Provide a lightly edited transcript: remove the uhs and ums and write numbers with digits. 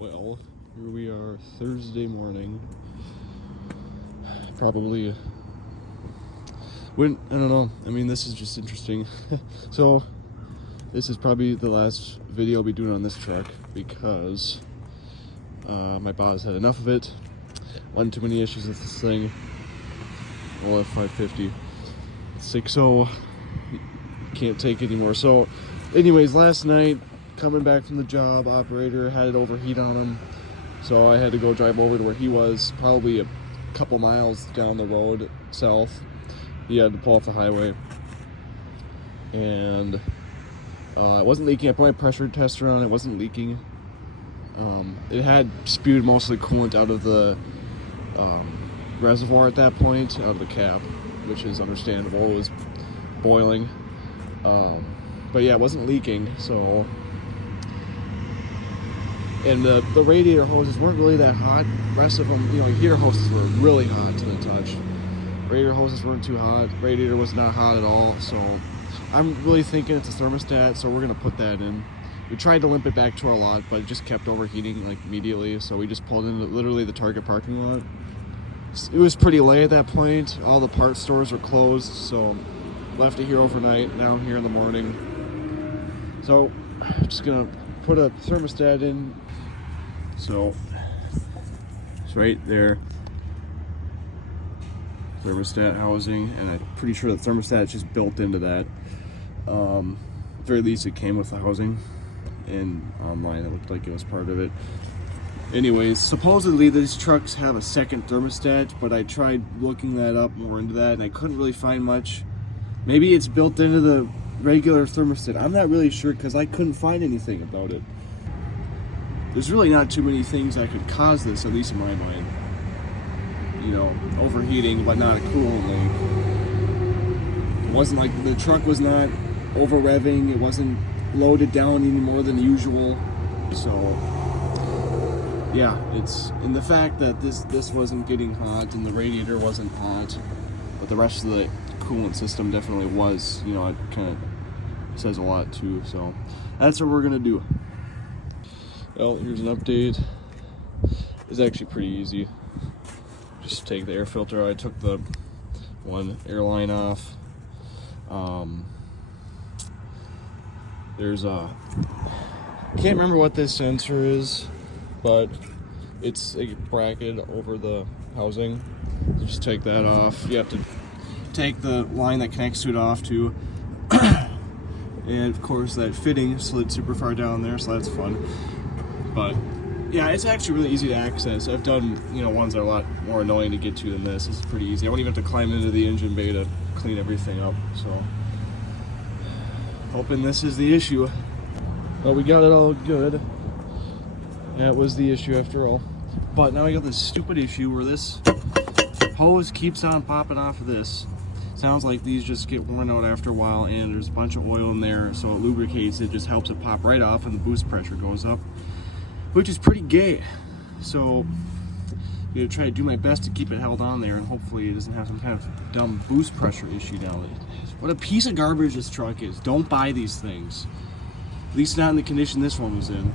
Well, here we are Thursday morning. Probably I don't know. I mean, this is just interesting. So this is probably the last video I'll be doing on this truck because my boss had enough of it. One too many issues with this thing. Well, F550 6.0 can't take anymore. So anyways, last night coming back from the job, operator had it overheat on him, so I had to go drive over to where he was, probably a couple miles down the road south. He had to pull off the highway, and it wasn't leaking. I put my pressure tester on, it wasn't leaking. It had spewed most of the coolant out of the reservoir at that point, out of the cap, which is understandable. It was boiling, but yeah, it wasn't leaking. So, and the radiator hoses weren't really that hot. The rest of them, you know, heater hoses were really hot to the touch. Radiator hoses weren't too hot. Radiator was not hot at all. So I'm really thinking it's a thermostat, so we're gonna put that in. We tried to limp it back to our lot, but it just kept overheating like immediately. So we just pulled into literally the Target parking lot. It was pretty late at that point. All the parts stores were closed, so left it here overnight. Now I'm here in the morning. So I'm just gonna put a thermostat in. So it's right there, thermostat housing, and I'm pretty sure the thermostat is just built into that. At the very least, it came with the housing, and online it looked like it was part of it. Anyways, supposedly these trucks have a second thermostat, but I tried looking that up more into that, and I couldn't really find much. Maybe it's built into the regular thermostat. I'm not really sure because I couldn't find anything about it. There's really not too many things that could cause this, at least in my mind. You know, overheating, but not a coolant leak. It wasn't like the truck was not over revving. It wasn't loaded down any more than usual. So yeah, it's in the fact that this wasn't getting hot and the radiator wasn't hot, but the rest of the coolant system definitely was. You know, it kind of says a lot too. So that's what we're gonna do. Well, here's an update. It's actually pretty easy. Just take the air filter. I took the one airline off. There's a, can't remember what this sensor is, but it's bracketed over the housing. So just take that off. You have to take the line that connects to it off too. And of course that fitting slid super far down there, so that's fun. But yeah, it's actually really easy to access. I've done, you know, ones that are a lot more annoying to get to than this. This is pretty easy. I won't even have to climb into the engine bay to clean everything up. So hoping this is the issue. But we got it all good. That was the issue after all. But now I got this stupid issue where this hose keeps on popping off of this. Sounds like these just get worn out after a while, and there's a bunch of oil in there, so it lubricates it, just helps it pop right off, and the boost pressure goes up, which is pretty gay. So I'm gonna try to do my best to keep it held on there, and hopefully it doesn't have some kind of dumb boost pressure issue down it. What a piece of garbage this truck is. Don't buy these things. At least not in the condition this one was in.